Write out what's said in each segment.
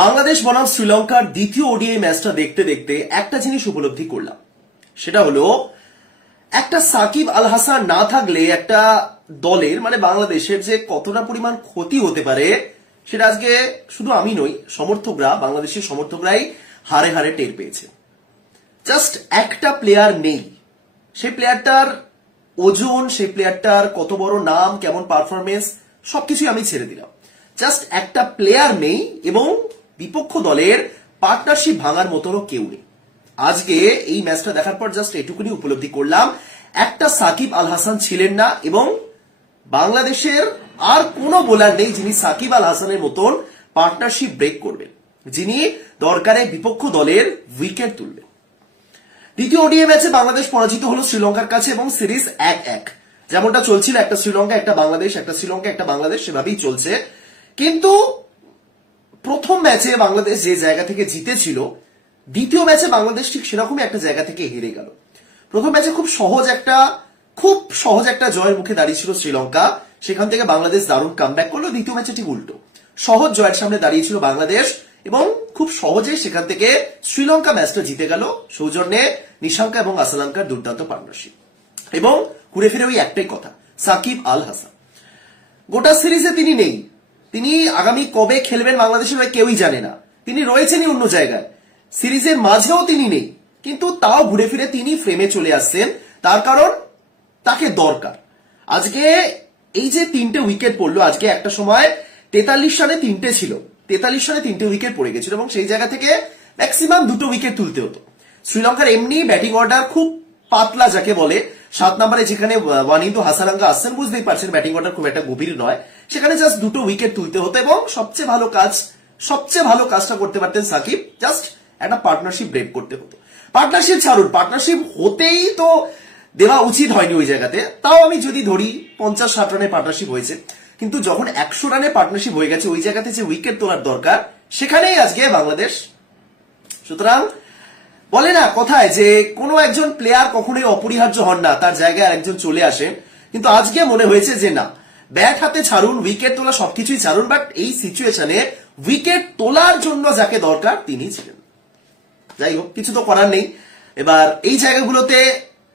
বাংলাদেশ বনাম শ্রীলঙ্কার দ্বিতীয় ওডিআই ম্যাচটা দেখতে দেখতে একটা জিনিস উপলব্ধি করলাম, সেটা হলো একটা সাকিব আল হাসান না থাকলে একটা দলের মানে বাংলাদেশের যে কতটা পরিমাণ ক্ষতি হতে পারে সেটা আজকে শুধু আমি নই, সমর্থকরা, বাংলাদেশের সমর্থকরাই হারে হারে টের পেয়েছে। জাস্ট একটা প্লেয়ার নেই, সেই প্লেয়ারটার ওজন, সেই প্লেয়ারটার কত বড় নাম, কেমন পারফরমেন্স, সবকিছুই আমি ছেড়ে দিলাম। জাস্ট একটা প্লেয়ার নেই এবং বিপক্ষ দলের পার্টনারশিপ ভাঙার মতনও কেউ নেই। আজকে এই ম্যাচটা দেখার পর জাস্ট এটুকুনি উপলব্ধি করলাম, একটা সাকিব আল হাসান ছিলেন না এবং বাংলাদেশের আর কোনো বোলার নেই যিনি সাকিব আল হাসানের মতন পার্টনারশিপ ব্রেক করবেন, যিনি দরকারে বিপক্ষ দলের উইকেট তুলবেন। দ্বিতীয় ওডিআই ম্যাচে বাংলাদেশ পরাজিত হলো শ্রীলঙ্কার কাছে এবং সিরিজ 1-1, যেমনটা চলছিল, একটা শ্রীলঙ্কা একটা বাংলাদেশ, একটা শ্রীলঙ্কা একটা বাংলাদেশ, সেভাবেই চলছে। কিন্তু প্রথম ম্যাচে বাংলাদেশ যে জায়গা থেকে জিতেছিল, দ্বিতীয় ম্যাচে বাংলাদেশ ঠিক সেরকমই একটা জায়গা থেকে হেরে গেল। প্রথম ম্যাচে খুব সহজ একটা জয়ের মুখে দাঁড়িয়েছিল শ্রীলঙ্কা, সেখান থেকে বাংলাদেশ দারুণ কামব্যাক করলো। দ্বিতীয় ম্যাচে ঠিক উল্টো, সহজ জয়ের সামনে দাঁড়িয়েছিল বাংলাদেশ এবং খুব সহজেই সেখান থেকে শ্রীলঙ্কা ম্যাচটা জিতে গেল সৌজন্যে নিশাঙ্কা এবং আসলাঙ্কার দুর্দান্ত পার্টনারশিপ। এবং ঘুরে ফিরে ওই একটাই কথা, সাকিব আল হাসান গোটা সিরিজে তিনি নেই, তিনি আগামী কবে খেলবেন বাংলাদেশের হয়ে কেউই জানে না, তিনি রয়েছেনই অন্য জায়গায়, সিরিজের মাঝেও তিনি নেই, কিন্তু তাও ঘুরে ফিরে তিনি ফ্রেমে চলে আসছেন। তার কারণ তাকে দরকার। আজকে এই যে 3টে উইকেট পড়লো, আজকে একটা সময় 43 রানে 3টে ছিল, 43 রানে 3টে উইকেট পড়ে গেছিল এবং সেই জায়গা থেকে ম্যাক্সিমাম 2টো উইকেট তুলতে হতো। শ্রীলঙ্কার এমনি ব্যাটিং অর্ডার খুব পাতলা, যাকে বলে 7 নম্বরে যেখানে ওয়ানিদু হাসারাঙ্গা আসছেন, বুঝতেই পারছেন ব্যাটিং অর্ডার খুব একটা গভীর নয়, সেখানে জাস্ট 2টো উইকেট তুলতে হতো এবং সবচেয়ে ভালো কাজটা করতে পারতেন সাকিব, জাস্ট একটা পার্টনারশিপ ব্রেক করতে হতো। পার্টনারশিপ ছাড়ুন, পার্টনারশিপ হতেই তো দেওয়া উচিত হয়নি ওই জায়গাতে, তাও আমি যদি ধরি 50-60 রানের পার্টনারশিপ হয়েছে, কিন্তু যখন 100 রানের পার্টনারশিপ হয়ে গেছে, ওই জায়গাতে যে উইকেট তোলার দরকার সেখানেই আজকে বাংলাদেশ। সুতরাং বলে না কথায় যে কোনো একজন প্লেয়ার কখনোই অপরিহার্য হন না, তার জায়গায় আরেকজন চলে আসে, কিন্তু আজকে মনে হয়েছে যে না, ব্যাট হাতে ছাড়ুন, উইকেট তোলা সবকিছুই ছাড়ুন, বাট এই সিচুয়েশনে উইকেট তোলার জন্য যাকে দরকার তিনি ছিলেন। যাই হোক, কিছু তো করার নেই। এবার এই জায়গাগুলোতে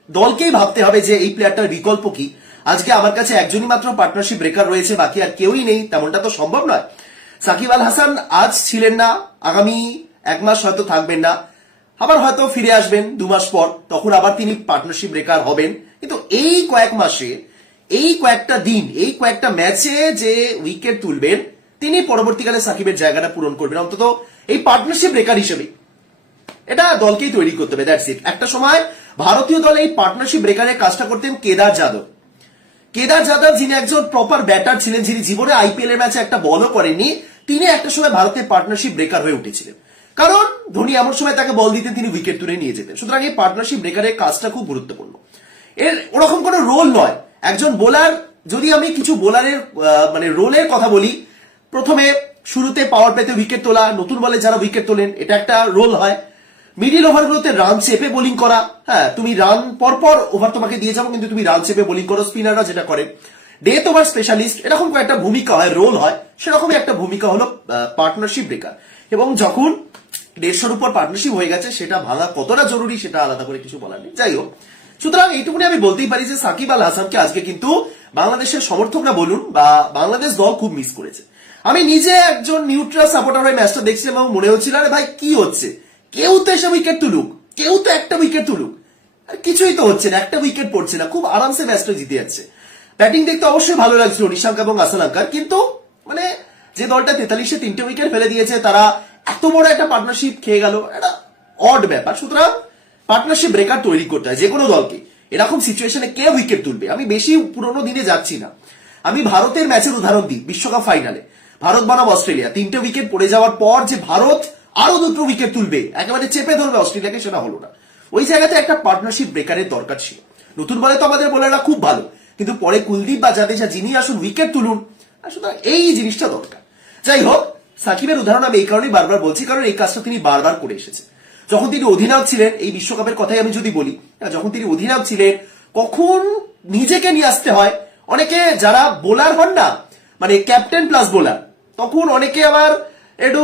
দলকেই ভাবতে হবে যে এই প্লেয়ারটার বিকল্প কি। আজকে আমার কাছে একজনই মাত্র পার্টনারশিপ ব্রেকার রয়েছে, বাকি আর কেউই নেই, তেমনটা তো সম্ভব নয়। সাকিব আল হাসান আজ ছিলেন না, আগামী 1 মাস হয়তো থাকবেন না, আবার হয়তো ফিরে আসবেন 2 মাস পর, তখন আবার তিনি পার্টনারশিপ ব্রেকার হবেন। কিন্তু এই কয়েক মাসে, এই কয়েকটা দিন, এই কয়েকটা ম্যাচে যে উইকেট তুলবেন, তিনি পরবর্তীকালে সাকিবের জায়গাটা পূরণ করবেন, অন্তত এই পার্টনারশিপ ব্রেকার হিসেবে। এটা দলকেই তৈরি করতে হবে, দ্যাটস ইট। একটা সময় ভারতীয় দলে এই পার্টনারশিপ ব্রেকারের কাজটা করতেন কেদার যাদব, যিনি একজন প্রপার ব্যাটার ছিলেন, যিনি জীবনে আইপিএল এর ম্যাচে একটা বলও করেননি, তিনি একটা সময় ভারতের পার্টনারশিপ ব্রেকার হয়ে উঠেছিলেন, কারণ ধোনি এমন সময় তাকে বল দিতেন, তিনি উইকেট তুলে নিয়ে যেতেন। সুতরাং এই পার্টনারশিপ ব্রেকারের কাজটা খুব গুরুত্বপূর্ণ। এর ওরকম কোনো রোল নয়। একজন বোলার, যদি আমি কিছু বোলারের মানে রোলের কথা বলি, প্রথমে শুরুতে পাওয়ার প্লেতে উইকেট তোলা, নতুন বলে যারা উইকেট তোলেন, এটা একটা রোল হয়। মিডিল ওভারগুলোতে রান চেপে বোলিং করা, হ্যাঁ, তুমি রান পরপর ওভার তোমাকে দিয়ে যাবো, কিন্তু তুমি রান চেপে বোলিং করো, স্পিনাররা যেটা করেন। ডেথ ওভার স্পেশালিস্ট, এরকম কয়েকটা ভূমিকা হয়, রোল হয়, সেরকমই একটা ভূমিকা হলো পার্টনারশিপ ব্রেকার। এবং যখন 150-র উপর পার্টনারশিপ হয়ে গেছে, সেটা ভাঙা কতটা জরুরি সেটা আলাদা করে কিছু বলার নেই। যাই হোক, সুতরাং এইটুকুনি আমি বলতেই পারি যে সাকিব আল হাসানকে আজকে কিন্তু বাংলাদেশের সমর্থকরা বলুন বা বাংলাদেশ দল খুব মিস করেছে। আমি নিজে একজন নিউট্রাল সাপোর্টার হয়ে ম্যাচটা দেখছিলাম এবং মনে হচ্ছিল, আরে ভাই কি হচ্ছে, কেউ তো এসে উইকেট তুলুক, কেউ তো একটা উইকেট তুলুক, আর কিছুই তো হচ্ছে না, একটা উইকেট পড়ছে না, খুব আরামসে ম্যাচটা জিতে যাচ্ছে। ব্যাটিং দেখতে অবশ্যই ভালো লাগছিল নিশাঙ্কা এবং আসলাঙ্কার, কিন্তু মানে যে দলটা 43-এ 3টে উইকেট ফেলে দিয়েছে, তারা এত বড় একটা পার্টনারশিপ খেয়ে গেল, এটা অড ব্যাপার। সুতরাং পার্টনারশিপ ব্রেকার তৈরি করতে হয় যে কোনো দলকে। এরকম সিচুয়েশনে কে উইকেট তুলবে, আমি বেশি পুরোনো দিনে যাচ্ছি না, আমি ভারতের ম্যাচের উদাহরণ দিই। বিশ্বকাপ ফাইনালে ভারত বনাম অস্ট্রেলিয়া, 3টে উইকেট পড়ে যাওয়ার পর যে ভারত আরো 2টো উইকেট তুলবে, একেবারে চেপে ধরবে অস্ট্রেলিয়াকে, সেটা হলো না। ওই জায়গাতে একটা পার্টনারশিপ ব্রেকারের দরকার ছিল। নতুন বলে তো আমাদের বোলাররা খুব ভালো, কিন্তু পরে কুলদীপ বা জাদেজা যিনি আসুন উইকেট তুলুন, সুতরাং এই জিনিসটা দরকার। যাই হোক, সাকিবের উদাহরণ আমি এই কারণেই বারবার বলছি, কারণ এই কাজটা তিনি বারবার করে এসেছে। যখন তিনি অধিনায়ক ছিলেন, এই বিশ্বকাপের কথাই আমি যদি বলি, যখন তিনি অধিনায়ক ছিলেন, কখন নিজেকে নিয়ে আসতে হয়, অনেকে যারা বোলার হন না, মানে ক্যাপ্টেন প্লাস বোলার, তখন অনেকে আবার একটু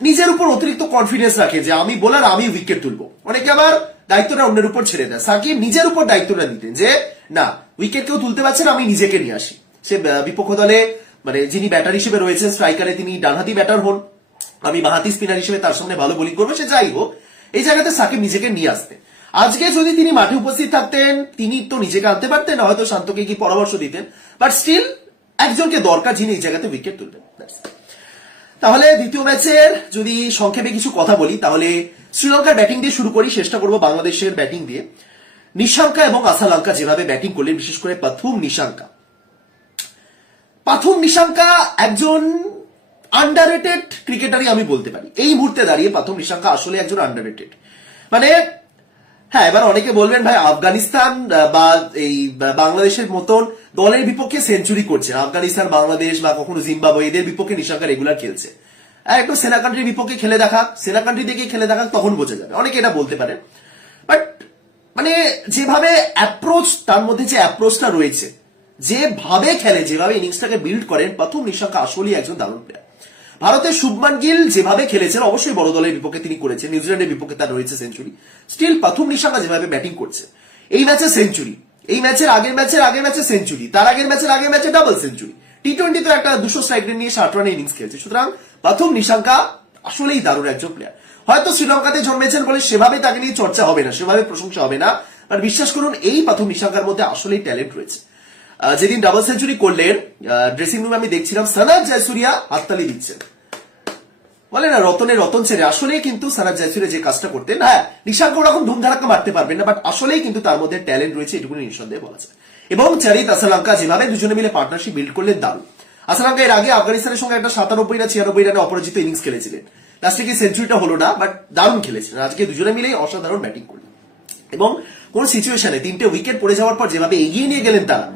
নিজের উপর অতিরিক্ত কনফিডেন্স রাখে যে আমি বোলার, আমি উইকেট তুলবো। অনেকে আবার দায়িত্বটা অন্যের উপর ছেড়ে দেয়। সাকিব নিজের উপর দায়িত্বটা নিতেন যে না, উইকেট কেউ তুলতে পারছে না, আমি নিজেকে নিয়ে আসি। সে বিপক্ষ দলে মানে যিনি ব্যাটার হিসেবে রয়েছেন স্ট্রাইকারে, তিনি ডানহাতি ব্যাটার হন, আমি বাঁহাতি স্পিনার হিসেবে তার সামনে ভালো বোলিং করবো, সে যাই হোক, এই জায়গাতে সাকিব নিজেকে নিয়ে আসতেন। আজকে যদি তিনি মাঠে উপস্থিত থাকতেন, তিনি তো নিজেকে আনতে পারতেন, হয়তো শান্তকে কি পরামর্শ দিতেন, বাট স্টিল একজনকে দরকার যিনি এই জায়গাতে উইকেট তুলতেন। তাহলে দ্বিতীয় ম্যাচের যদি সংক্ষেপে কিছু কথা বলি, তাহলে শ্রীলঙ্কার ব্যাটিং দিয়ে শুরু করি, চেষ্টা করবো বাংলাদেশের ব্যাটিং দিয়ে। নিশাঙ্কা এবং আসালাঙ্কা যেভাবে ব্যাটিং করলেন, বিশেষ করে পাথুম নিশাঙ্কা একজন আন্ডাররেটেড ক্রিকেটারই আমি বলতে পারি। এই মুহূর্তে দাঁড়িয়ে পাথুম নিশাঙ্কা আসলে একজন আন্ডাররেটেড। মানে হ্যাঁ, এবার অনেকে বলবেন ভাই আফগানিস্তান বা এই বাংলাদেশের মতন দলের বিপক্ষে সেঞ্চুরি করছে, আফগানিস্তান, বাংলাদেশ বা কখনো জিম্বাবুয়ে, এদের বিপক্ষে নিশাঙ্কা রেগুলার খেলছে, একটু সেনা কান্ট্রির বিপক্ষে খেলে দেখাক, সেনা কান্ট্রি থেকে খেলে দেখাক, তখন বোঝা যাবে। অনেকে এটা বলতে পারে, বাট মানে যেভাবে অ্যাপ্রোচ, তার মধ্যে যে অ্যাপ্রোচটা রয়েছে, যেভাবে খেলে, যেভাবে ইনিংসটাকে বিল্ড করেন, পাথুম নিশাঙ্কা আসলেই একজন দারুণ প্লেয়ার। ভারতের শুভমান গিল যেভাবে খেলেছেন, অবশ্যই বড় দলের বিপক্ষে তিনি করেছেন, নিউজিল্যান্ডের বিপক্ষে তার রয়েছে সেঞ্চুরি, স্টিল পাথুম নিশাঙ্কা যেভাবে ব্যাটিং করছে, এই ম্যাচে সেঞ্চুরি, এই ম্যাচের আগের ম্যাচে সেঞ্চুরি, তার আগের ম্যাচে ডাবল সেঞ্চুরি, টি-20 তো একটা 200 স্ট্রাইক রেট নিয়ে 60 রানে ইনিংস খেলছে। সুতরাং পাথুম নিশাঙ্কা আসলেই দারুণ একজন প্লেয়ার। হয়তো শ্রীলঙ্কাতে জন্মেছেন বলে সেভাবে তাকে নিয়ে চর্চা হবে না, সেভাবে প্রশংসা হবে না, আর বিশ্বাস করুন এই পাথুম নিশাঙ্কার মধ্যে আসলেই ট্যালেন্ট রয়েছে। যেদিন ডাবল সেঞ্চুরি করলেন, ড্রেসিং রুমে আমি দেখছিলাম সানাত জয়সুরিয়া হাততালি দিচ্ছেন, বলে না রতনের রতন ছেড়ে, আসলেই কিন্তু সানাত জয়সুরিয়া যে কাজটা করতেন, হ্যাঁ নিশাঙ্ক ওরকম ধুমধারাক্কা মারতে পারবেন না, বাট আসলেই কিন্তু তার মধ্যে ট্যালেন্ট রয়েছে, এটুকুনি নিঃসন্দেহে বলা যায়। এবং চারিত আসালাঙ্কা যেভাবে দুজনে মিলে পার্টনারশিপ বিল্ড করলেন, দারুণ। আসালাঙ্কা এর আগে আফগানিস্তানের সঙ্গে একটা 97 না 96 রানে অপরাজিত ইনিংস খেলেছিলেন, লাস্টে কি সেঞ্চুরিটা হলো না, বাট দারুণ খেলেছিলেন। আজকে দুজনে মিলেই অসাধারণ ব্যাটিং করলেন এবং কোন সিচুয়েশনে 3টে উইকেট পড়ে যাওয়ার পর যেভাবে এগিয়ে নিয়ে গেলেন তারা,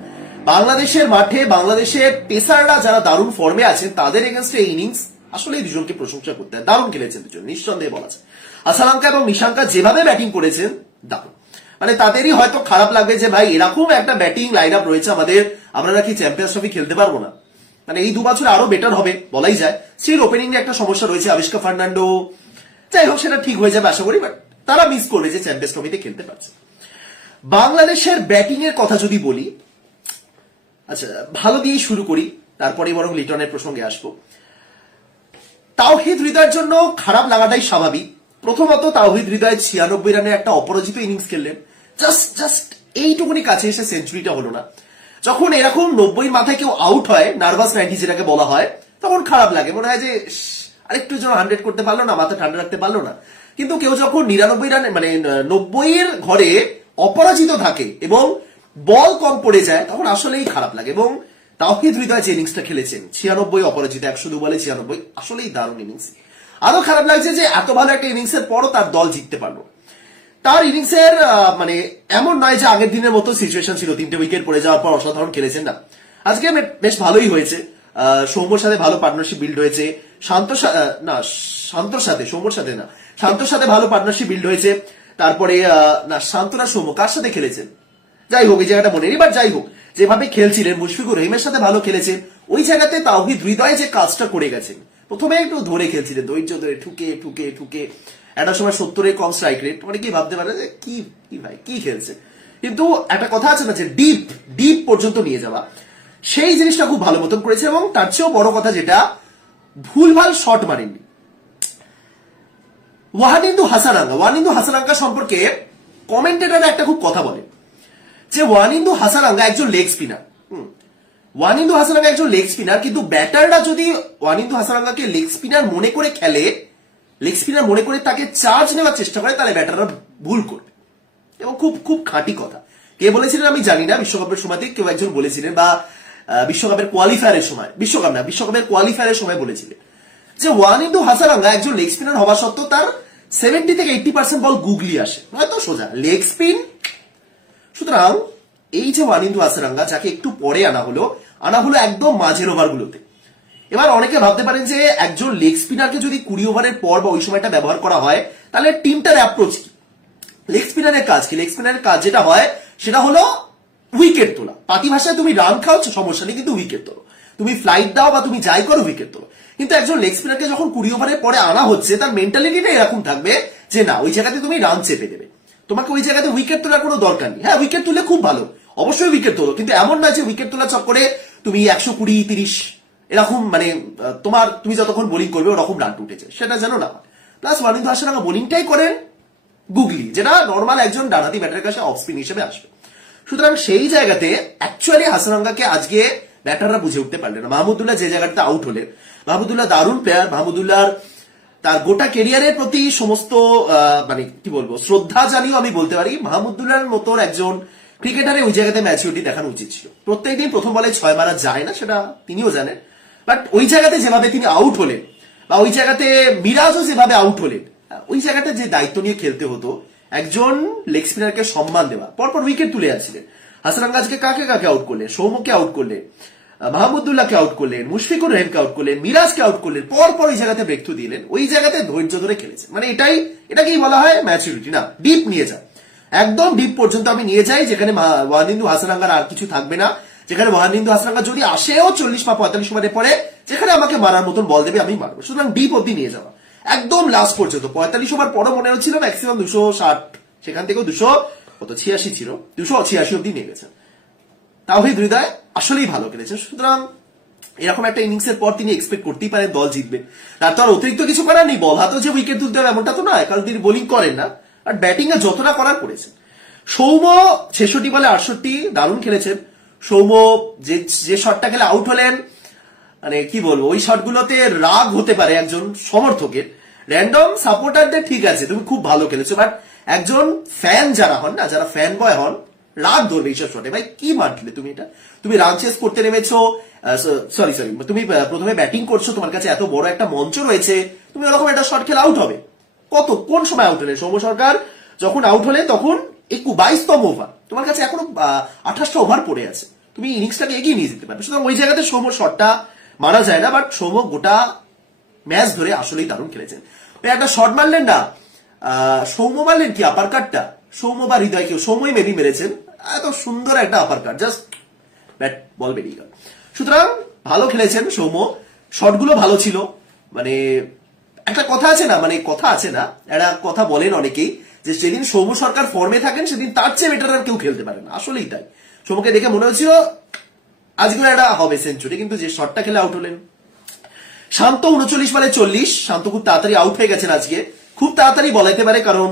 বাংলাদেশের মাঠে বাংলাদেশের পেসাররা যারা দারুণ ফর্মে আছেন, তাদের এগেনস্টে এই ইনিংস আসলে দুজনকে প্রশংসা করতে হয়, দারুণ খেলেছেন দুজন, নিঃসন্দেহে বলা যায়। আসালাঙ্কা এবং নিশাঙ্কা যেভাবে ব্যাটিং করেছেন, দারুণ। মানে তাদেরই হয়তো খারাপ লাগবে যে ভাই এরকম একটা ব্যাটিং লাইন আপ রয়েছে আমাদের, আমরা নাকি চ্যাম্পিয়ন্স ট্রফি খেলতে পারবো না। মানে এই 2 বছর আরো বেটার হবে বলাই যায়। স্টিল ওপেনিং এ একটা সমস্যা রয়েছে, আবিষ্কার ফার্নান্ডো, যাই হোক সেটা ঠিক হয়ে যাবে আশা করি, বাট তারা মিস করবে যে চ্যাম্পিয়ন্স ট্রফিতে খেলতে পারছে। বাংলাদেশের ব্যাটিং এর কথা যদি বলি, আচ্ছা ভালো দিয়েই শুরু করি, তারপরে বরং লিটনের প্রসঙ্গে আসবো। তাওহিদ হৃদয়ের জন্য খারাপ লাগাটাই স্বাভাবিক। প্রথমত তাওহিদ হৃদয় 96 রানের একটা অপরাজিত ইনিংস খেললেন, জাস্ট এইটুকুনি কাছে এসে সেঞ্চুরিটা হলো না। যখন এরকম 90 মাথায় কেউ আউট হয়, নার্ভাস 90 যেটাকে বলা হয়, তখন খারাপ লাগে, মনে হয় যে আরেকটু যেন 100 করতে পারলো না, মাথা ঠান্ডা রাখতে পারলো না। কিন্তু কেউ যখন 99 রানে মানে 90 এর ঘরে অপরাজিত থাকে এবং বল কম পড়ে যায়, তখন আসলেই খারাপ লাগে। এবং তাওহিদ হৃদয় যে ইনিংসটা খেলেছেন, 96 অপরাজিত, 102 বলে 96, আসলেই দারুণ ইনিংস। আরো খারাপ লাগছে যে এত ভালো একটা ইনিংসের পরও তার দল জিততে পারলো। তার ইনিংসের মানে এমন নয় যে আগের দিনের মতো সিচুয়েশন ছিল, 3টে উইকেট পড়ে যাওয়ার পর অসাধারণ খেলেছেন, না, আজকে বেশ ভালোই হয়েছে। সৌম্যর সাথে ভালো পার্টনারশিপ বিল্ড হয়েছে, শান্তর সাথে ভালো পার্টনারশিপ বিল্ড হয়েছে। তারপরে না শান্ত না সৌম্য কার সাথে খেলেছেন, যাই হোক এই জায়গাটা মনে নেই, বাট যাই হোক যেভাবে খেলছিলেন, মুশফিকুর রহিমের সাথে ভালো খেলেছেন। ওই জায়গাতে তাওহিদ হৃদয় যে কাজটা করে গেছেন, প্রথমে একটু ধরে খেলছিলেন, ধৈর্য ধরে ঠুকে একটা সময় 70-এর কম স্ট্রাইক রেট, মানে কি ভাবতে পারে যে কি ভাই কি খেলছে, কিন্তু একটা কথা আছে না যে ডিপ পর্যন্ত নিয়ে যাওয়া, সেই জিনিসটা খুব ভালো মতন করেছে। এবং তার চেয়েও বড় কথা যেটা, ভুলভাল শট মারেননি। ওয়ানিন্দু হাসানাঙ্গা সম্পর্কে কমেন্টেটররা একটা খুব কথা বলে যে ওয়ানিন্দু হাসানাঙ্গা একজন লেগ স্পিনার, কিন্তু ব্যাটাররা যদি ওয়ানিন্দু হাসানাঙ্গাকে লেগ স্পিনার মনে করে খেলে, লেগ স্পিনার মনে করে তাকে চার্জ নেওয়ার চেষ্টা করে, তাহলে ব্যাটাররা ভুল করবে। এবং খুব খাঁটি কথা। কে বলেছিলেন আমি জানি না, বিশ্বকাপের সময়তে কেউ একজন বলেছিলেন, বা বিশ্বকাপের কোয়ালিফায়ারের সময় বলেছিলেন যে ওয়ানিন্দু হাসানাঙ্গা একজন লেগ স্পিনার হওয়া সত্ত্বেও তার 70 থেকে 80% বল গুগলি আসে, হয়তো সোজা লেগ স্পিন। সুতরাং এই যে ওয়ানিন্দু হাসানাঙ্গা, যাকে একটু পরে আনা হলো একদম মাঝের ওভারগুলোতে। এবার অনেকে ভাবতে পারেন যে একজন লেগ স্পিনারকে যদি 20 ওভারের পর বা ওই সময়টা ব্যবহার করা হয়, তাহলে টিমটার অ্যাপ্রোচ কি, লেগ স্পিনারের কাজ কি? লেগ স্পিনারের কাজ যেটা হয় সেটা হলো উইকেট তোলা। পাতি ভাষায় তুমি রান খাও সমস্যা নেই, কিন্তু উইকেট তোলো। তুমি ফ্লাইট দাও বা তুমি যাই করো উইকেট তোলো। কিন্তু একজন লেগ স্পিনারকে যখন 20 ওভারের পরে আনা হচ্ছে, তার মেন্টালিটিটা এরকম থাকবে যে না, ওই জায়গাতে তুমি রান চেপে দেবে, তোমাকে ওই জায়গাতে উইকেট তোলার কোনো দরকার নেই। হ্যাঁ, উইকেট তুলে খুব ভালো, অবশ্যই উইকেট তোলো, কিন্তু এমন না যে উইকেট তোলা চক্করে তুমি 120, 30 এরকম মানে তুমি যতক্ষণ বোলিং করবে ওরকম রান উঠেছে, সেটা যেন না। প্লাস ওয়ানিন্দু হাসারাঙ্গা বোলিংটাই করেন গুগলি, যেটা নর্মাল একজন ডানহাতি ব্যাটারের কাছে অফ স্পিন হিসেবে আসবে। সুতরাং সেই জায়গাতে অ্যাকচুয়ালি হাসারাঙ্গাকে আজকে ব্যাটাররা বুঝে উঠতে পারলেন না। মাহমুদুল্লাহ যে জায়গাটা আউট হলেন, মাহমুদুল্লাহ দারুণ প্লেয়ার, মাহমুদুল্লাহর তার গোটা কেরিয়ারের প্রতি সমস্ত মানে কি বলবো শ্রদ্ধা জানিও আমি বলতে পারি। মাহমুদুল্লাহর মতো একজন ক্রিকেটারে ওই জায়গাতে ম্যাচুরিটি দেখানো উচিত ছিল। প্রত্যেকদিন প্রথম বলে 6 মারা যায় না, সেটা তিনিও জানেন, বাট ওই জায়গাতে যেভাবে তিনি আউট হলেন বা ওই জায়গাতে মিরাজও যেভাবে আউট হলেন, ওই জায়গাতে যে দায়িত্ব নিয়ে খেলতে হতো, একজন লেগ স্পিনারকে সম্মান দেওয়া, পরপর উইকেট তুলে যাচ্ছিলেন। হাসারাঙ্গা আজকে কাকে কাকে আউট করলেন? সৌম্যকে আউট করলেন, মাহমুদুল্লাহকে আউট করলেন, মুশফিকুর রহিমকে আউট করলেন, মিরাজকে আউট করলেন, পরপর ওই জায়গাতে ব্রেক থ্রু দিলেন। ওই জায়গাতে ধৈর্য ধরে খেলেছেন, মানে এটাকেই বলা হয় ম্যাচুরিটি। না, ডিপ নিয়ে যা, একদম ডিপ পর্যন্ত আমি নিয়ে যাই, যেখানে ওয়ানিন্দু হাসারাঙ্গার আর কিছু থাকবে না, যেখানে ওয়ানিন্দু হাসারাঙ্গা যদি আসেও 40 বা 45 ওভারে পরে, যেখানে আমাকে মারার মতন বল দেবে আমি মারবো। সুতরাং ডিপ অব্দি নিয়ে যাওয়া একদম লাস্ট পর্যন্ত। 45 ওভার পরও মনে হচ্ছিল ম্যাক্সিমাম 260, সেখান থেকেও 286 ছিল, 286 অব্দি নিয়ে গেছেন। তাওহিদ হৃদয় আসলেই ভালো খেলেছেন। সুতরাং এরকম একটা ইনিংসের পর তিনি এক্সপেক্ট করতেই পারেন দল জিতবে। তার তো আর অতিরিক্ত কিছু করার নেই, বল হাতেও যে উইকেট তুলতে হবে এমনটা তো নয়, কারণ তিনি বোলিং করেন না, আর ব্যাটিং এ যতটা করার করেছেন। সৌম্য 66 বলে 68 দারুণ খেলেছেন। সৌম্য যে শটটা খেলে আউট হলেন, মানে কি বলবো, ওই শটগুলোতে রাগ হতে পারে একজন সমর্থকের, র্যান্ডম সাপোর্টারদের ঠিক আছে তুমি খুব ভালো খেলেছো, বাট একজন ফ্যান যারা হন না, যারা ফ্যান বয় হন, রাগ ধরবে এইসব শটে। ভাই কি মারলে তুমি এটা? তুমি রান চেস করতে নেমেছো, সরি তুমি প্রথমে ব্যাটিং করছো, তোমার কাছে এত বড় একটা মঞ্চ রয়েছে, তুমি ওরকম একটা শট খেলে আউট হবে? কোন সময় আউট হলে? সৌম্য সরকার যখন আউট হলে তখন 22তম ওভার, তোমার কাছে এখনো 28টা ওভার পড়ে আছে, তুমি ইনিংসটাকে এগিয়ে নিয়ে যেতে পারবে। সুতরাং ওই জায়গাতে সৌম্য শটটা মারা যায় না, বাট সৌম্য গোটা ম্যাচ ধরে আসলেই দারুণ খেলেছেন। ওই একটা শট মারলেন না, সৌম্য মারলেন কি আপার কাটটা, সৌম্য বা হৃদয় কেউ, সৌম্যই মেবি মেরেছেন, এত সুন্দর একটা আপার কাট, জাস্ট ব্যাট বল বেরিয়ে গেল। সুতরাং ভালো খেলেছেন সৌম্য, শটগুলো ভালো ছিল। মানে একটা কথা আছে না, একটা কথা বলেন অনেকেই, যে সেদিন সৌম্য সরকার ফর্মে থাকেন সেদিন তার চেয়ে বেটার আর কেউ খেলতে পারে না। আসলেই তাই, সৌম্যকে দেখে মনে হচ্ছিল আজকে একটা হবে সেঞ্চুরি, কিন্তু যে শটটা খেলে আউট হলেন। শান্ত 39 বলে 40, শান্ত খুব তাড়াতাড়ি আউট হয়ে গেছেন আজকে, খুব তাড়াতাড়ি বলাইতে পারে, কারণ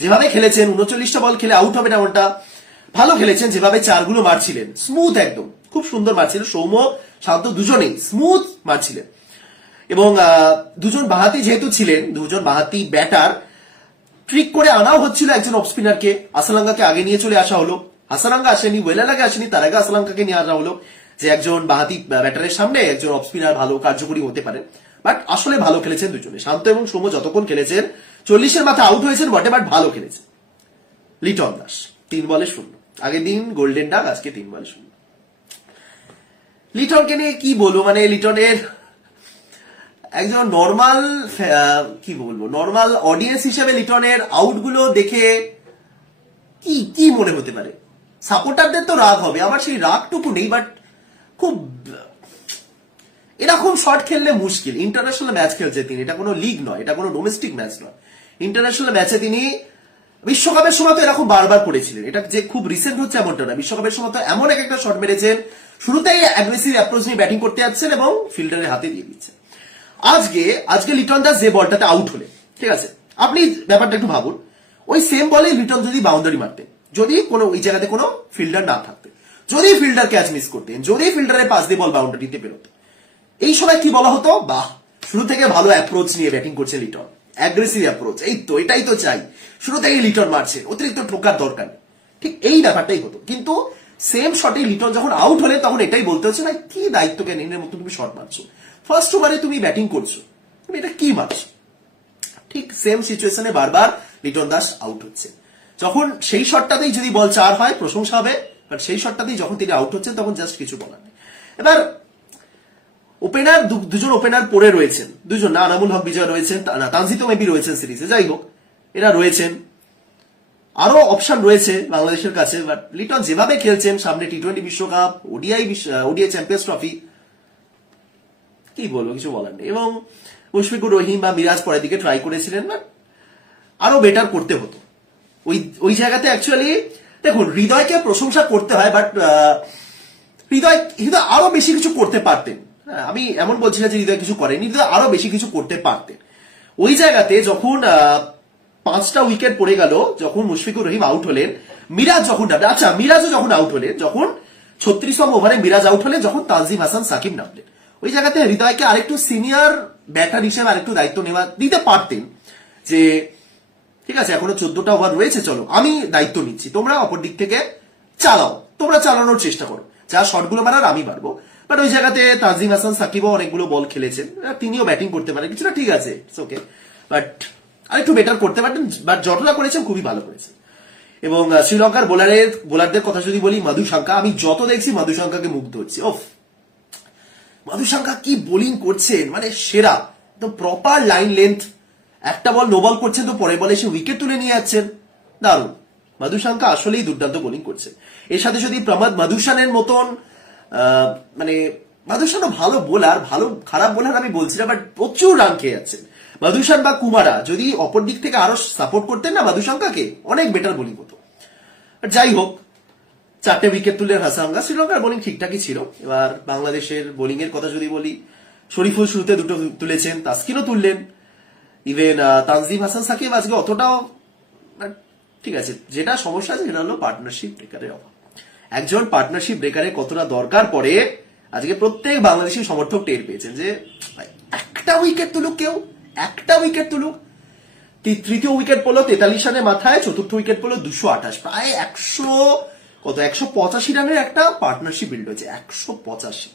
যেভাবে খেলেছেন 39টা বল খেলে আউট হবে না এমনটা, ভালো খেলেছেন। যেভাবে চারগুলো মারছিলেন স্মুথ, একদম খুব সুন্দর মারছিলেন। সৌম্য শান্ত দুজনেই স্মুথ মারছিলেন, এবং দুজন বাহাতি যেহেতু ছিলেন, দুজন বাহাতি ব্যাটার, ট্রিক করে আনাও হচ্ছিল একজন অফ স্পিনারকে। হাসারাঙ্গাকে আগে নিয়ে চলে আসা হলো, হাসারাঙ্গা আসেনি, ওয়েলার আগে আসেনি, তার আগে হাসারাঙ্গাকে নিয়ে আসা হলো, যে একজন বাহাতি ব্যাটারের সামনে একজন অফ স্পিনার ভালো কার্যকরী হতে পারে। বাট আসলে ভালো খেলেছেন দুজনে, শান্ত এবং সৌম্য যতক্ষণ খেলেছেন, 40-এর মাথায় আউট হয়েছেন বটে, বাট ভালো খেলেছেন। লিটন দাস 3 বলে 0, আগের দিন গোল্ডেন ডাক, আজকে 3 বলে 0। লিটনকে নিয়ে কি বলবো, মানে লিটনের একজন নর্মাল কি বলবো, নর্মাল অডিয়েন্স হিসেবে লিটনের আউটগুলো দেখে কি মনে হতে পারে? সাপোর্টারদের তো রাগ হবে, আমার সেই রাগটুকু নেই, বাট খুব এরকম শট খেললে মুশকিল। ইন্টারন্যাশনাল ম্যাচ খেলছে তিনি, এটা কোনো লিগ নয়, এটা কোনো ডোমেস্টিক ম্যাচ নয়। ইন্টারন্যাশনাল ম্যাচে তিনি বিশ্বকাপের সময় তো এরকম বারবার করেছিলেন, এটা যে খুব রিসেন্ট হচ্ছে এমনটা না। বিশ্বকাপের সময় তো এমন একটা শট মেরেছেন, শুরুতেই অ্যাগ্রেসিভ অ্যাপ্রোচ নিয়ে ব্যাটিং করতে যাচ্ছেন এবং ফিল্ডারের হাতে দিয়ে দিচ্ছেন। আজকে লিটন দাস যে বলটাতে আউট হলেন, ঠিক আছে, আপনি ব্যাপারটা একটু ভাবুন, ওই সেম বলে লিটন যদি বাউন্ডারি মারতেন, যদি কোনো ওই জায়গাতে কোনো ফিল্ডার না থাকতেন, যদি ফিল্ডার ক্যাচ মিস করতেন, যদি ফিল্ডারের পাশ দিয়ে বল বাউন্ডারিতে বেরোতো, এই সময় কি বলা হতো? বাহ, শুরু থেকে ভালো অ্যাপ্রোচ নিয়ে ব্যাটিং করছে লিটন, অ্যাগ্রেসিভ অ্যাপ্রোচ, এটাই তো চাই, শুরু থেকে লিটন মারছে, অতিরিক্ত ঠোকার দরকার নেই, ঠিক এই ব্যাপারটাই হতো। কিন্তু সেম শটে লিটন যখন আউট হলে তখন এটাই বলতে হচ্ছে, না কি দায়িত্ব জ্ঞান এর মতো তুমি শট মারছো, ফার্স্ট ওভারে তুমি ব্যাটিং করছো, তুমি এটা কি মারছো? ঠিক সেম সিচুয়েশনে বারবার লিটন দাস আউট হচ্ছে। যখন সেই শটটাতেই যদি বল 4 হয় প্রশংসা হবে, বাট সেই শটটাতেই যখন তিনি আউট হচ্ছেন তখন জাস্ট কিছু বলার নেই। এবার ওপেনার, দুজন ওপেনার পড়ে রয়েছেন, দুজন না, আনামুল হক বিজয় রয়েছেন, না তানজিদ মেবি রয়েছেন সিরিজে, যাই হোক এরা রয়েছেন, আরো অপশন রয়েছে বাংলাদেশের কাছে। বাট লিটন যেভাবে খেলছেন, সামনে টি-20 বিশ্বকাপ, ওডিআই চ্যাম্পিয়ন্স ট্রফি, কি বলবো, কিছু বলার নেই। এবং মুশফিকুর রহিম বা মিরাজ পরের দিকে ট্রাই করেছিলেন, বাট আরো বেটার করতে হতো। ওই জায়গাতে অ্যাকচুয়ালি দেখুন, হৃদয়কে প্রশংসা করতে হয়, বাট হৃদয় আরো বেশি কিছু করতে পারতেন। হ্যাঁ, আমি এমন বলছি না যে হৃদয় কিছু করেনি, হৃদয় আরো বেশি কিছু করতে পারতেন। ওই জায়গাতে যখন 5টা উইকেট পড়ে গেল, যখন মুশফিকুর রহিম আউট হলেন, মিরাজও যখন আউট হলেন, যখন 36তম ওভারে মিরাজ আউট হলেন, যখন তানজিম হাসান সাকিব নামলেন, ওই জায়গাতে হৃদয়কে আরেকটু সিনিয়র ব্যাটার হিসেবে আরেকটু দায়িত্ব দিতে পারতেন, যে ঠিক আছে এখনো 14টা ওভার রয়েছে, চলো আমি দায়িত্ব নিচ্ছি, তোমরা অপর দিক থেকে চালাও, তোমরা চালানোর চেষ্টা করো, যা শটগুলো মারার আমি পারবো। বাট ওই জায়গাতে তানজিম হাসান সাকিবও অনেকগুলো বল খেলেছেন, তিনিও ব্যাটিং করতে পারেন, কিছুটা ঠিক আছে, ওকে, বাট আরেকটু বেটার করতে পারতেন। বাট যতটা করেছেন খুবই ভালো করেছেন। এবং শ্রীলঙ্কার বোলারদের কথা যদি বলি, মাধুশঙ্কা, আমি যত দেখছি মাধুশঙ্কাকে মুগ্ধ হচ্ছে। ওফ, মাধুশঙ্কা কি বোলিং করছেন, মানে সেরা, একদম প্রপার লাইন লেন্থ, একটা বল নো বল করছেন তো পরের বলে এসে উইকেট তুলে নিয়ে যাচ্ছেন, দারুণ। মাধুশঙ্কা আসলেই দুর্দান্ত বোলিং করছে। এর সাথে যদি প্রমাদ মাধুসানের মতন, মানে মাধুসানও ভালো বোলার, ভালো খারাপ বোলার আমি বলছি না, বাট প্রচুর রান খেয়ে যাচ্ছেন। মাধুসান বা কুমারা যদি অপর দিক থেকে আরো সাপোর্ট করতেন না মাধুশঙ্কাকে, অনেক বেটার বোলিং হতো। যাই হোক, 4টে উইকেট তুললেন হাসাঙ্গা। শ্রীলঙ্কার বোলিং ঠিকঠাকই ছিল। এবার বাংলাদেশের বোলিং এর কথা যদি বলি, শরীফুল শুরুতে 2টো তুলেছেন, তাসকিনও তুললেন, ইভেন তানজিম হাসান সাকিব আজকে অতটাও, ঠিক আছে, যেটা সমস্যা আছে সেটা হলো পার্টনারশিপ ব্রেকারের অভাব। একজন পার্টনারশিপ ব্রেকারের কতটা দরকার পড়ে আজকে প্রত্যেক বাংলাদেশি সমর্থক টের পেয়েছেন, যে একটা উইকেট তুলুক, কেউ একটা উইকেট তুলুক। তৃতীয় উইকেট পড়লো 43 রানের মাথায়, চতুর্থ উইকেট পড়লো 228, প্রায় 185 রানের একটা পার্টনারশিপ বিল্ড হয়েছে, 185।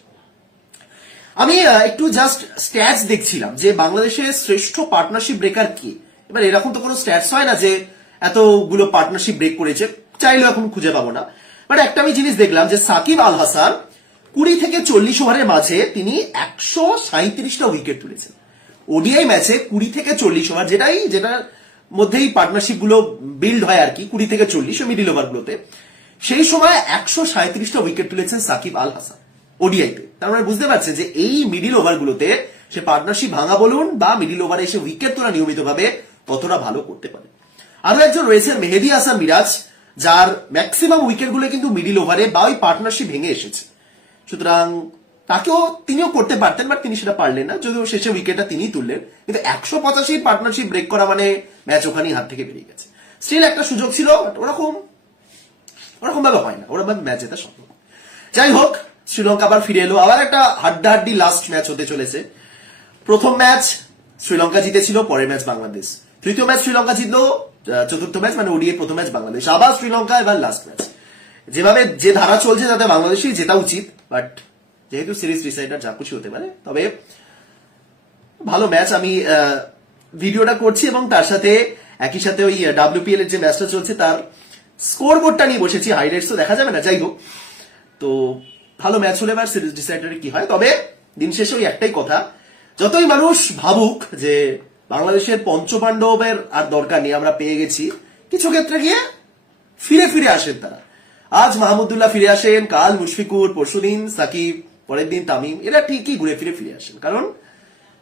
আমি একটু জাস্ট স্ট্যাটস দেখছিলাম যে বাংলাদেশের শ্রেষ্ঠ পার্টনারশিপ ব্রেকার কি। এবার এরকম তো কোনো স্ট্যাটস হয় না যে এতগুলো পার্টনারশিপ ব্রেক করেছে, চাইলেও এখন খুঁজে পাবো না। বাট একটা আমি জিনিস দেখলাম যে সাকিব আল হাসান 20 থেকে 40 ওভারের মাঝে তিনি 137টা উইকেট তুলেছেন। ওডিআই ম্যাচে 20 থেকে 40 ওভার, যেটার মধ্যেই পার্টনারশিপ গুলো বিল্ড হয় আর কি, 20 থেকে 40 মিডিল ওভার গুলোতে, সেই সময় 137টা উইকেট তুলেছেন সাকিব আল হাসান ওডিআইতে। তার মানে বুঝতে পারছেন যে এই মিডিল ওভার গুলোতে সে পার্টনারশিপ ভাঙা বলুন বা মিডিল ওভারে এসে উইকেট তোলা নিয়মিতভাবে কতটা ভালো করতে পারে। আরো একজন রয়েছেন মেহেদী হাসান মিরাজ, যার ম্যাক্সিমাম উইকেট গুলো কিন্তু মিডিল ওভারে বা ওই পার্টনারশিপ ভেঙে এসেছে। সুতরাং তিনিও করতে পারতেন, বাট তিনি সেটা পারলেন না, যদিও শেষে উইকেটটা তিনিই তুললেন। কিন্তু 185 পার্টনারশিপ ব্রেক করা মানে ম্যাচ ওখানেই হাত থেকে বেরিয়ে গেছে। স্টিল একটা সুযোগ ছিল, ওরকম ভাবে হয় না, ওরকম ভাবে ম্যাচ জেতা সম্ভব। যাই হোক, শ্রীলঙ্কা আবার ফিরে এলো, আবার একটা হাড্ডাহাড্ডি লাস্ট ম্যাচ হতে চলেছে। প্রথম ম্যাচ শ্রীলঙ্কা জিতেছিল, পরের ম্যাচ বাংলাদেশ, তৃতীয় ম্যাচ শ্রীলঙ্কা জিতলো, চতুর্থ ম্যাচ মানে ওডিআই প্রথম ম্যাচ বাংলাদেশ, আবার শ্রীলঙ্কা, এবার লাস্ট ম্যাচ। যেভাবে যে ধারা চলছে তাতে বাংলাদেশই জেতা উচিত, বাট যেহেতু সিরিজ ডিসাইডার যা খুশি হতে পারে। তবে ভালো ম্যাচ, আমি ভিডিওটা করছি এবং তার সাথে একই সাথে ওই WPL এর যে ম্যাচটা চলছে তার স্কোর বোর্ডটা নিয়ে বসেছি, হাইলাইটস তো দেখা যাবে না। যাই হোক, তো ভালো ম্যাচ হলে এবার সিরিজ ডিসাইডারে কি হয়। তবে দিন শেষে ওই একটাই কথা, যতই মানুষ ভাবুক যে বাংলাদেশের পঞ্চপাণ্ডবের আর দরকার নেই, আমরা পেয়ে গেছি, কিছু ক্ষেত্রে গিয়ে ফিরে আসেন তারা। আজ মাহমুদুল্লাহ ফিরে আসেন, কাল মুশফিকুর, পরশুদিন সাকিব, পরের দিন তামিম, এরা ঠিকই ঘুরে ফিরে আসেন। কারণ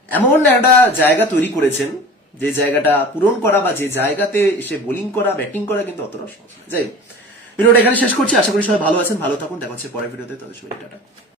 এমন একটা জায়গা তৈরি করেছেন যে জায়গাটা পূরণ করা বা যে জায়গাতে এসে বোলিং করা, ব্যাটিং করা কিন্তু অতটা সহজ। যাই হোক, ভিডিওটা এখানে শেষ করছি। আশা করি সবাই ভালো আছেন, ভালো থাকুন, দেখা হচ্ছে পরের ভিডিওতে। তাদের সবাই টাটা।